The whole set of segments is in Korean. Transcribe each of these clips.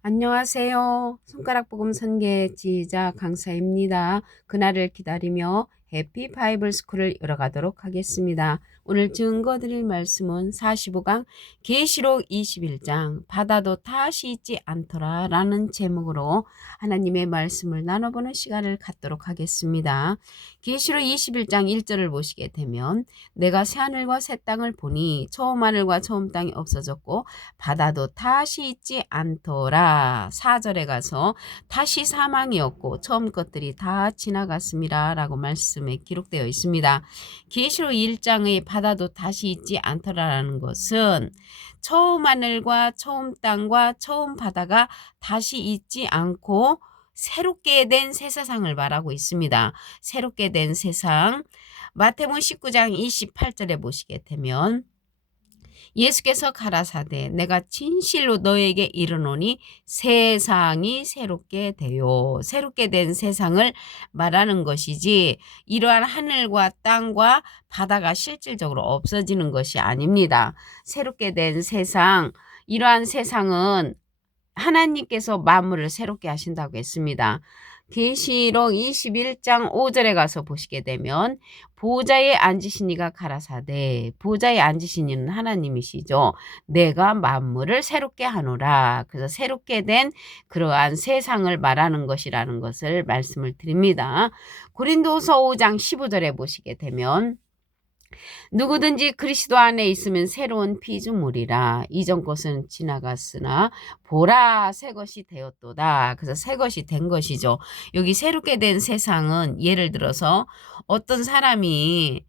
안녕하세요. 손가락 복음 선계 지휘자 강사입니다. 그날을 기다리며 해피 바이블 스쿨을 열어가도록 하겠습니다. 오늘 증거 드릴 말씀은 45강 계시록 21장 바다도 다시 있지 않더라 라는 제목으로 하나님의 말씀을 나눠보는 시간을 갖도록 하겠습니다. 계시록 21장 1절을 보시게 되면 내가 새하늘과 새 땅을 보니 처음 하늘과 처음 땅이 없어졌고 바다도 다시 있지 않더라. 4절에 가서 다시 사망이었고 처음 것들이 다 지나갔습니다 라고 말씀에 기록되어 있습니다. 계시록 1장의 바다도 다시 있지 않더라라는 것은 처음 하늘과 처음 땅과 처음 바다가 다시 있지 않고 새롭게 된 새 세상을 말하고 있습니다. 새롭게 된 세상, 마태복음 19장 28절에 보시게 되면 예수께서 가라사대 내가 진실로 너에게 이르노니 세상이 새롭게 되요. 새롭게 된 세상을 말하는 것이지 이러한 하늘과 땅과 바다가 실질적으로 없어지는 것이 아닙니다. 새롭게 된 세상, 이러한 세상은 하나님께서 만물을 새롭게 하신다고 했습니다. 계시록 21장 5절에 가서 보시게 되면 보좌에 앉으신 이가 가라사대, 보좌에 앉으신 이는 하나님이시죠. 내가 만물을 새롭게 하노라. 그래서 새롭게 된 그러한 세상을 말하는 것이라는 것을 말씀을 드립니다. 고린도서 5장 15절에 보시게 되면 누구든지 그리스도 안에 있으면 새로운 피조물이라. 이전 것은 지나갔으나 보라 새 것이 되었도다. 그래서 새 것이 된 것이죠. 여기 새롭게 된 세상은 예를 들어서 어떤 사람이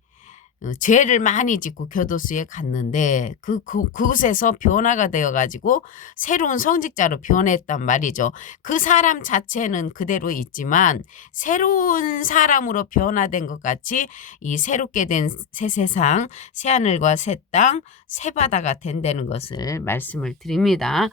죄를 많이 짓고 교도소에 갔는데 그곳에서 변화가 되어가지고 새로운 성직자로 변했단 말이죠. 그 사람 자체는 그대로 있지만 새로운 사람으로 변화된 것 같이 이 새롭게 된 새 세상, 새 하늘과 새 땅, 새 바다가 된다는 것을 말씀을 드립니다.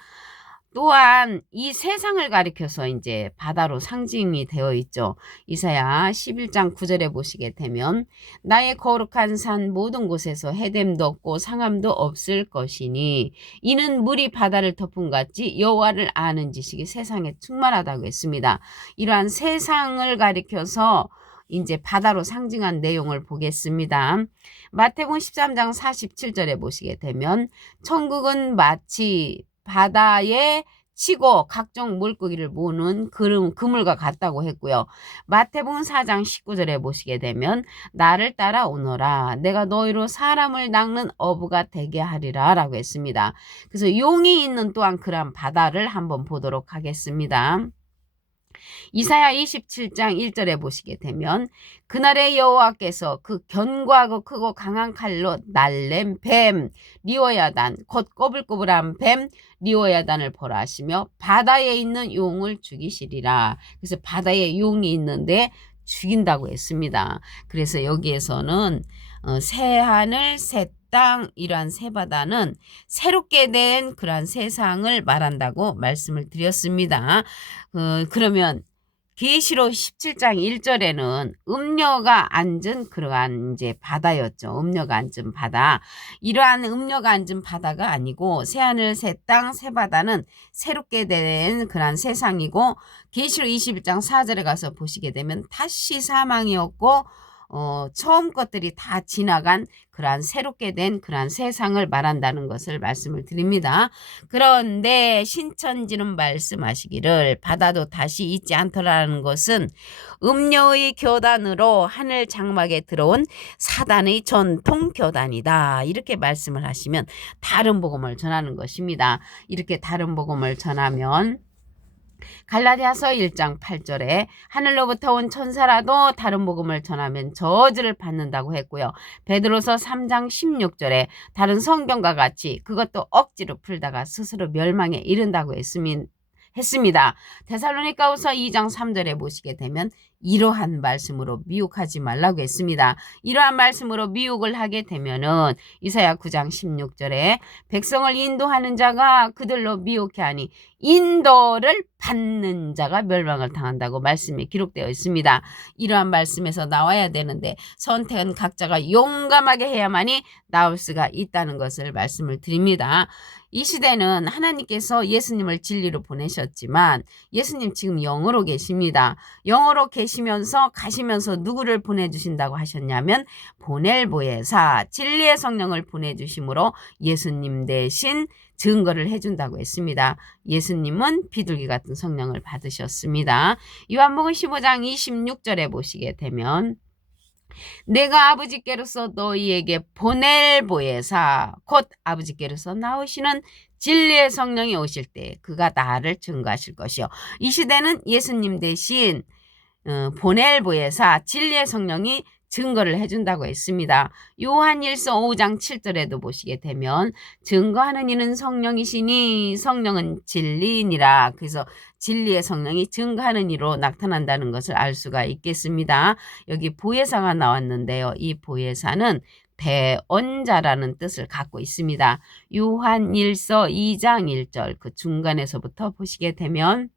또한 이 세상을 가리켜서 이제 바다로 상징이 되어 있죠. 이사야 11장 9절에 보시게 되면 나의 거룩한 산 모든 곳에서 해됨도 없고 상함도 없을 것이니 이는 물이 바다를 덮은 같이 여호와를 아는 지식이 세상에 충만하다고 했습니다. 이러한 세상을 가리켜서 이제 바다로 상징한 내용을 보겠습니다. 마태복음 13장 47절에 보시게 되면 천국은 마치 바다에 치고 각종 물고기를 모으는 그물과 같다고 했고요. 마태복음 4장 19절에 보시게 되면 나를 따라오너라 내가 너희로 사람을 낚는 어부가 되게 하리라 라고 했습니다. 그래서 용이 있는 또한 그러한 바다를 한번 보도록 하겠습니다. 이사야 27장 1절에 보시게 되면 그날의 여호와께서 그 견고하고 크고 강한 칼로 날렘 뱀 리오야단 곧 꼬불꼬불한 뱀 리오야단을 벌하시며 바다에 있는 용을 죽이시리라. 그래서 바다에 용이 있는데 죽인다고 했습니다. 그래서 여기에서는 새 하늘 새 땅 이러한 새 바다는 새롭게 된 그러한 세상을 말한다고 말씀을 드렸습니다. 그러면 계시록 17장 1절에는 음녀가 앉은 그러한 이제 바다였죠. 음녀가 앉은 바다. 이러한 음녀가 앉은 바다가 아니고 새하늘, 새 땅, 새 바다는 새롭게 된 그러한 세상이고 계시록 21장 4절에 가서 보시게 되면 다시 사망이었고 처음 것들이 다 지나간 그러한 새롭게 된 그러한 세상을 말한다는 것을 말씀을 드립니다. 그런데 신천지는 말씀하시기를 바다도 다시 있지 않더라는 것은 음녀의 교단으로 하늘 장막에 들어온 사단의 전통 교단이다. 이렇게 말씀을 하시면 다른 복음을 전하는 것입니다. 이렇게 다른 복음을 전하면 갈라디아서 1장 8절에 하늘로부터 온 천사라도 다른 복음을 전하면 저주를 받는다고 했고요. 베드로서 3장 16절에 다른 성경과 같이 그것도 억지로 풀다가 스스로 멸망에 이른다고 했습니다. 데살로니가후서 2장 3절에 보시게 되면 이러한 말씀으로 미혹하지 말라고 했습니다. 이러한 말씀으로 미혹을 하게 되면은 이사야 9장 16절에 백성을 인도하는 자가 그들로 미혹해 하니 인도를 받는 자가 멸망을 당한다고 말씀이 기록되어 있습니다. 이러한 말씀에서 나와야 되는데 선택은 각자가 용감하게 해야만이 나올 수가 있다는 것을 말씀을 드립니다. 이 시대는 하나님께서 예수님을 진리로 보내셨지만 예수님 지금 영으로 계십니다. 영으로 계시면서 가시면서 누구를 보내주신다고 하셨냐면 보낼 보혜사 진리의 성령을 보내주심으로 예수님 대신 증거를 해준다고 했습니다. 예수님은 비둘기 같은 성령을 받으셨습니다. 요한복음 15장 26절에 보시게 되면 내가 아버지께로서 너희에게 보낼 보혜사 곧 아버지께로서 나오시는 진리의 성령이 오실 때 그가 나를 증거하실 것이요. 이 시대는 예수님 대신 보낼 보혜사 진리의 성령이 증거를 해준다고 했습니다. 요한일서 5장 7절에도 보시게 되면 증거하는 이는 성령이시니 성령은 진리이니라. 그래서 진리의 성령이 증거하는 이로 나타난다는 것을 알 수가 있겠습니다. 여기 보혜사가 나왔는데요. 이 보혜사는 대언자라는 뜻을 갖고 있습니다. 요한일서 2장 1절 그 중간에서부터 보시게 되면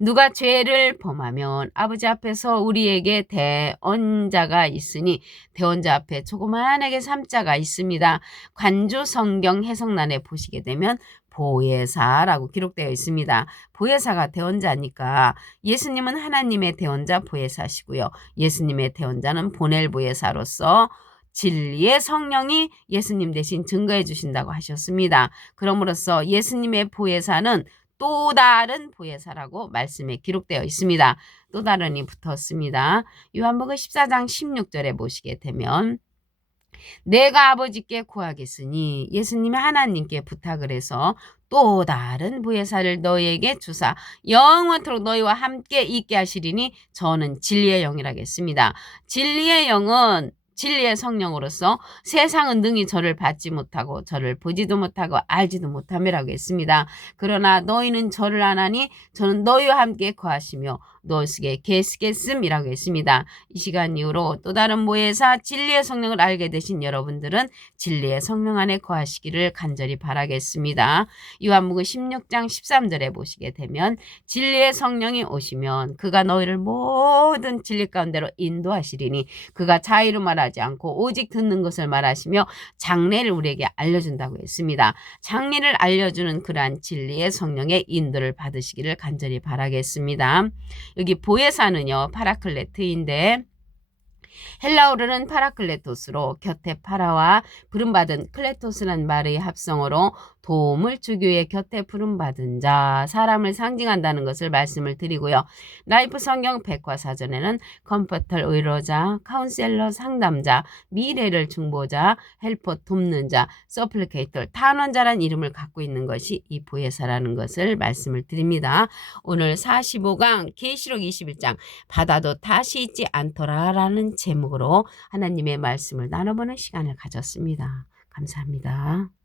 누가 죄를 범하면 아버지 앞에서 우리에게 대언자가 있으니 대언자 앞에 조그만하게 삼자가 있습니다. 관주 성경 해석란에 보시게 되면 보혜사라고 기록되어 있습니다. 보혜사가 대언자니까 예수님은 하나님의 대언자 보혜사시고요. 예수님의 대언자는 보낼 보혜사로서 진리의 성령이 예수님 대신 증거해 주신다고 하셨습니다. 그럼으로써 예수님의 보혜사는 또 다른 보혜사라고 말씀에 기록되어 있습니다. 또 다른이 붙었습니다. 요한복음 14장 16절에 보시게 되면 내가 아버지께 구하겠으니 예수님이 하나님께 부탁을 해서 또 다른 보혜사를 너희에게 주사 영원토록 너희와 함께 있게 하시리니 저는 진리의 영이라고 했습니다. 진리의 영은 진리의 성령으로서 세상은 능히 저를 받지 못하고 저를 보지도 못하고 알지도 못함이라고 했습니다. 그러나 너희는 저를 아나니 저는 너희와 함께 거하시며 너희에게 계시겠음이라고 했습니다. 이 시간 이후로 또 다른 보혜사 진리의 성령을 알게 되신 여러분들은 진리의 성령 안에 거하시기를 간절히 바라겠습니다. 요한복음 16장 13절에 보시게 되면 진리의 성령이 오시면 그가 너희를 모든 진리 가운데로 인도하시리니 그가 자의로 말하지 않고 오직 듣는 것을 말하시며 장래를 우리에게 알려준다고 했습니다. 장래를 알려주는 그러한 진리의 성령의 인도를 받으시기를 간절히 바라겠습니다. 여기 보혜사는요 파라클레트인데 헬라어로는 파라클레토스로 곁에 파라와 부름받은 클레토스란 말의 합성어로 도움을 주교의 곁에 부름받은 자, 사람을 상징한다는 것을 말씀을 드리고요. 라이프 성경 백과사전에는 컴포터 의로자, 카운셀러 상담자, 미래를 중보자, 헬퍼 돕는 자, 서플리케이터 탄원자란 이름을 갖고 있는 것이 이 보혜사라는 것을 말씀을 드립니다. 오늘 45강 계시록 21장 바다도 다시 있지 않더라 라는 제목으로 하나님의 말씀을 나눠보는 시간을 가졌습니다. 감사합니다.